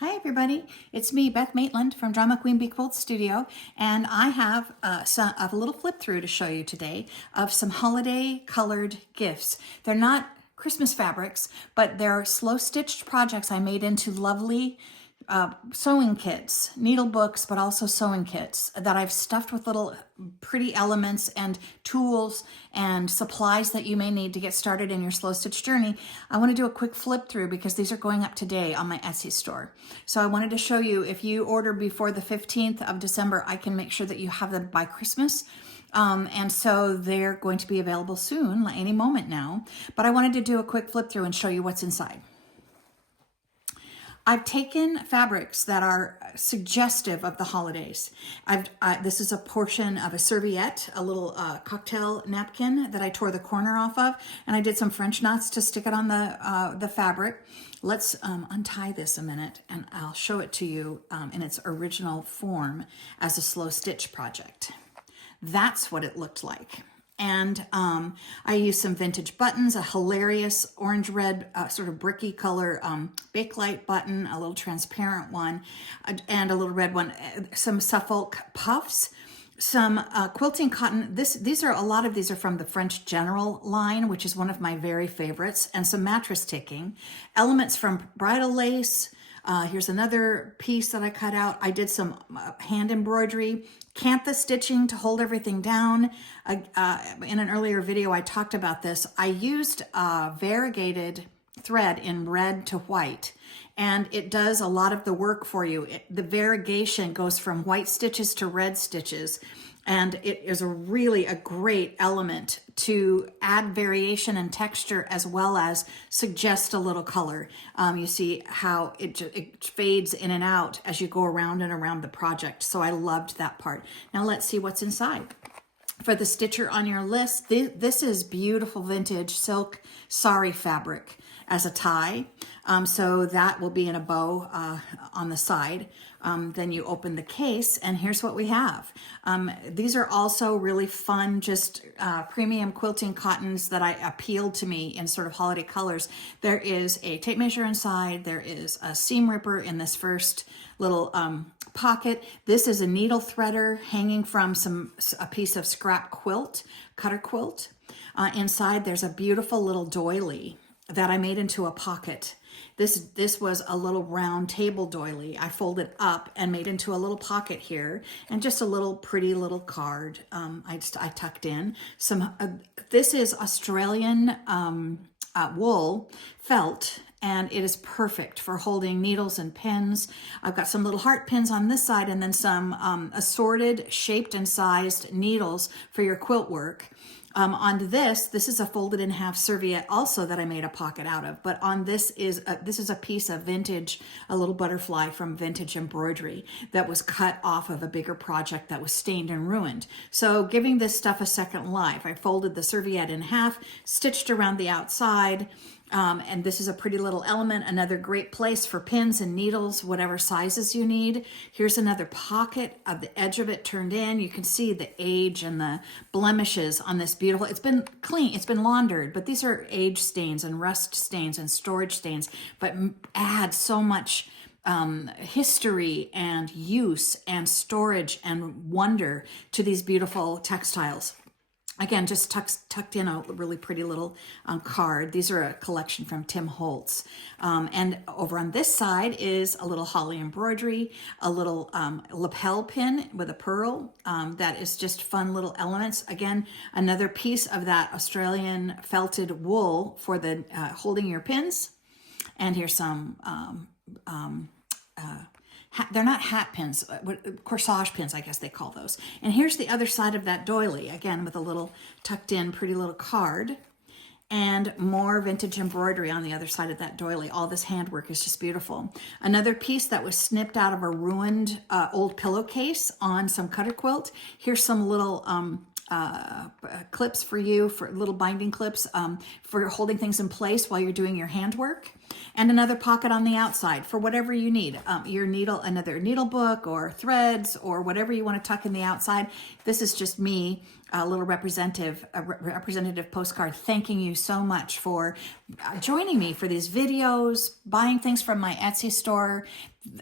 Hi everybody, it's me, Beth Maitland from Drama Queen Bee Quilt Studio, and I have a little flip through to show you today of some holiday colored gifts. They're not Christmas fabrics, but they're slow stitched projects I made into lovely sewing kits, needle books, but also sewing kits that I've stuffed with little pretty elements and tools and supplies that you may need to get started in your slow stitch journey. I want to do a quick flip through because these are going up today on my Etsy store. So I wanted to show you, if you order before the 15th of December, I can make sure that you have them by Christmas. And so they're going to be available soon, like any moment now. But I wanted to do a quick flip through and show you what's inside. I've taken fabrics that are suggestive of the holidays. This is a portion of a serviette, a little cocktail napkin that I tore the corner off of, and I did some French knots to stick it on the fabric. Let's untie this a minute, and I'll show it to you in its original form as a slow stitch project. That's what it looked like. And I used some vintage buttons, a hilarious orange-red sort of bricky color Bakelite button, a little transparent one, and a little red one, some Suffolk puffs, some quilting cotton. A lot of these are from the French General line, which is one of my very favorites, and some mattress ticking, elements from bridal lace. Here's another piece that I cut out. I did some hand embroidery, cantha stitching to hold everything down. In an earlier video, I talked about this. I used variegated thread in red to white, and it does a lot of the work for you. The variegation goes from white stitches to red stitches, and it is really a great element to add variation and texture as well as suggest a little color. You see how it fades in and out as you go around and around the project. So I loved that part. Now let's see what's inside. For the stitcher on your list, this is beautiful vintage silk sari fabric as a tie. So that will be in a bow on the side. Then you open the case, and here's what we have. These are also really fun, just premium quilting cottons that appealed to me in sort of holiday colors. There is a tape measure inside. There is a seam ripper in this first little pocket. This is a needle threader hanging from a piece of scrap quilt, cutter quilt. Inside there's a beautiful little doily that I made into a pocket. This was a little round table doily I folded up and made into a little pocket here, and just a little pretty little card I tucked in. This is Australian wool felt, and it is perfect for holding needles and pins. I've got some little heart pins on this side, and then some assorted shaped and sized needles for your quilt work. On this is a folded in half serviette also that I made a pocket out of, but on this is a piece of vintage, a little butterfly from vintage embroidery that was cut off of a bigger project that was stained and ruined. So giving this stuff a second life, I folded the serviette in half, stitched around the outside, and this is a pretty little element, another great place for pins and needles, whatever sizes you need. Here's another pocket of the edge of it turned in. You can see the age and the blemishes on this beautiful, it's been clean, it's been laundered, but these are age stains and rust stains and storage stains, but add so much history and use and storage and wonder to these beautiful textiles. Again, just tucked in a really pretty little card. These are a collection from Tim Holtz. And over on this side is a little holly embroidery, a little lapel pin with a pearl. That is just fun little elements. Again, another piece of that Australian felted wool for the holding your pins. And here's some they're not hat pins, corsage pins, I guess they call those. And here's the other side of that doily, again with a little tucked in pretty little card, and more vintage embroidery on the other side of that doily. All this handwork is just beautiful. Another piece that was snipped out of a ruined old pillowcase on some cutter quilt. Here's some little clips for you, for little binding clips for holding things in place while you're doing your handwork. And another pocket on the outside for whatever you need. Your needle, another needle book or threads or whatever you want to tuck in the outside. This is just me a little representative postcard thanking you so much for joining me for these videos, buying things from my Etsy store.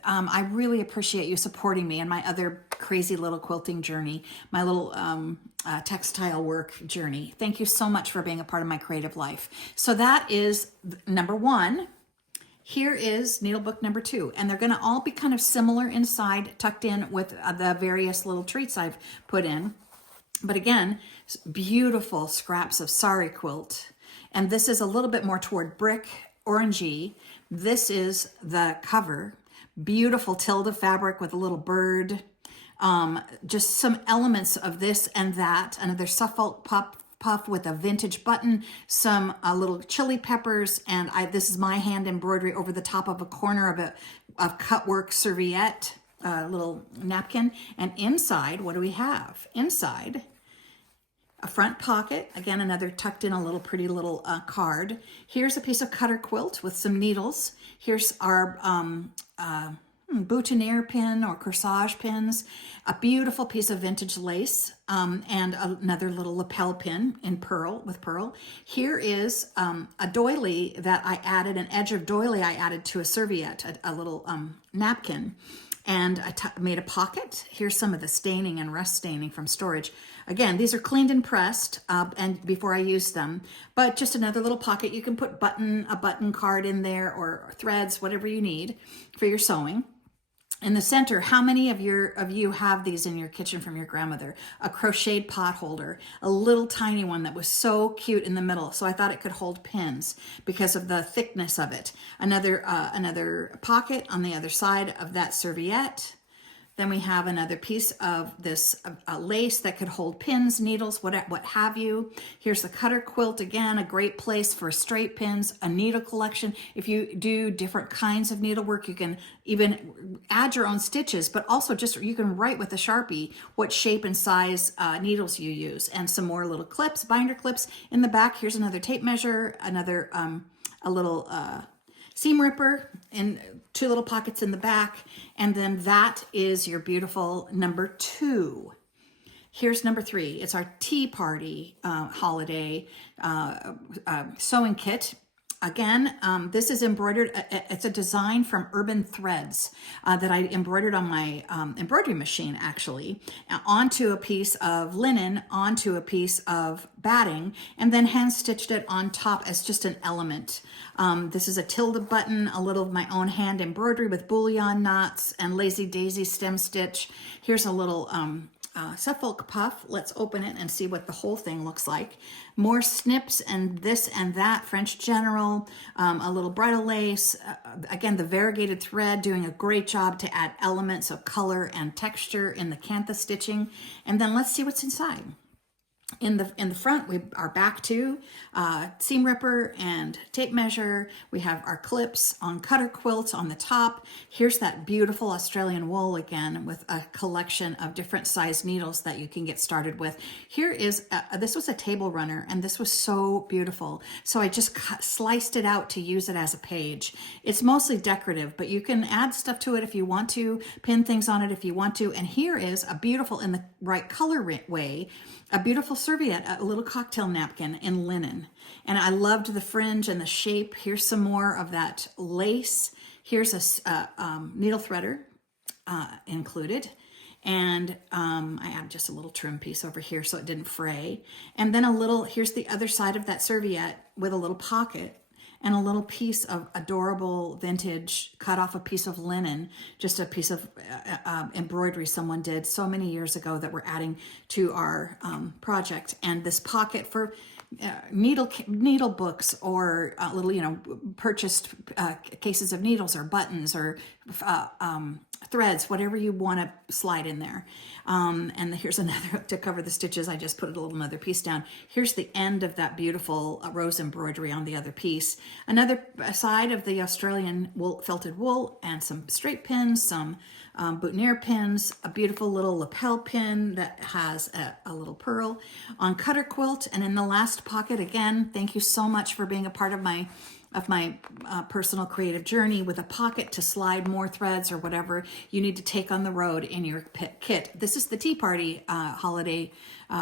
I really appreciate you supporting me in my other crazy little quilting journey, my little textile work journey. Thank you so much for being a part of my creative life. So that is number one. Here is needlebook number two, and they're going to all be kind of similar inside, tucked in with the various little treats I've put in. But again, beautiful scraps of sari quilt. And this is a little bit more toward brick, orangey. This is the cover. Beautiful Tilda fabric with a little bird. Just some elements of this and that. Another Suffolk puff with a vintage button, some little chili peppers, and this is my hand embroidery over the top of a corner of cut work serviette, little napkin. And inside, what do we have? Inside, a front pocket, again, another tucked in a little pretty little card. Here's a piece of cutter quilt with some needles. Here's our boutonniere pin or corsage pins, a beautiful piece of vintage lace, and another little lapel pin in pearl with pearl. Here is a doily that I added, an edge of doily I added to a serviette, a little napkin. And I made a pocket. Here's some of the staining and rust staining from storage. Again, these are cleaned and pressed and before I use them, but just another little pocket. You can put a button card in there or threads, whatever you need for your sewing. In the center, how many of you have these in your kitchen from your grandmother? A crocheted pot holder, a little tiny one that was so cute in the middle. So I thought it could hold pins because of the thickness of it. Another pocket on the other side of that serviette. Then we have another piece of this lace that could hold pins, needles, what have you. Here's the cutter quilt, again, a great place for straight pins, a needle collection. If you do different kinds of needlework, you can even add your own stitches, but also you can write with a Sharpie what shape and size needles you use. And some more little clips, binder clips in the back. Here's another tape measure, another, a little seam ripper, and two little pockets in the back. And then that is your beautiful number two. Here's number three. It's our tea party holiday sewing kit. Again, this is embroidered. It's a design from Urban Threads that I embroidered on my embroidery machine, actually, onto a piece of linen, onto a piece of batting, and then hand stitched it on top as just an element. This is a tilde button, a little of my own hand embroidery with bullion knots and lazy daisy stem stitch. Here's a little Suffolk puff. Let's open it and see what the whole thing looks like. More snips and this and that, French General, a little bridal lace. Again, the variegated thread doing a great job to add elements of color and texture in the cantha stitching. And then let's see what's inside. In the front, we are back to seam ripper and tape measure. We have our clips on cutter quilts on the top. Here's that beautiful Australian wool again with a collection of different size needles that you can get started with. Here is, this was a table runner and this was so beautiful. So I just sliced it out to use it as a page. It's mostly decorative, but you can add stuff to it if you want to, pin things on it if you want to. And here is a beautiful, in the right color way, a beautiful serviette, a little cocktail napkin in linen. And I loved the fringe and the shape. Here's some more of that lace. Here's a needle threader included. And I added just a little trim piece over here so it didn't fray. And then here's the other side of that serviette with a little pocket and a little piece of adorable vintage cut off a piece of linen, just a piece of embroidery someone did so many years ago that we're adding to our project. And this pocket for needle books or little, purchased cases of needles or buttons or threads, whatever you want to slide in there. And here's another, to cover the stitches, I just put another piece down. Here's the end of that beautiful rose embroidery on the other piece. Another side of the Australian felted wool and some straight pins, some boutonniere pins, a beautiful little lapel pin that has a little pearl on cutter quilt. And in the last pocket, again, thank you so much for being a part of my of my personal creative journey with a pocket to slide more threads or whatever you need to take on the road in your kit. This is the Tea Party holiday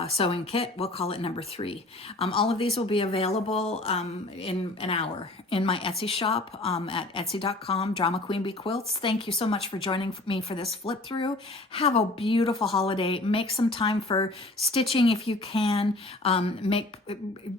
sewing kit. We'll call it number 3. All of these will be available in an hour in my Etsy shop at etsy.com, Drama Queen Bee Quilts. Thank you so much for joining me for this flip through. Have a beautiful holiday. Make some time for stitching if you can.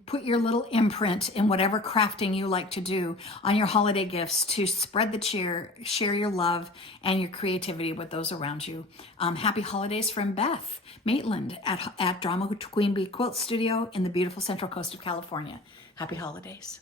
Put your little imprint in whatever crafting you like to do on your holiday gifts to spread the cheer, share your love and your creativity with those around you. Happy holidays from Beth Maitland at Drama Queen Bee Quilt Studio in the beautiful Central Coast of California. Happy holidays.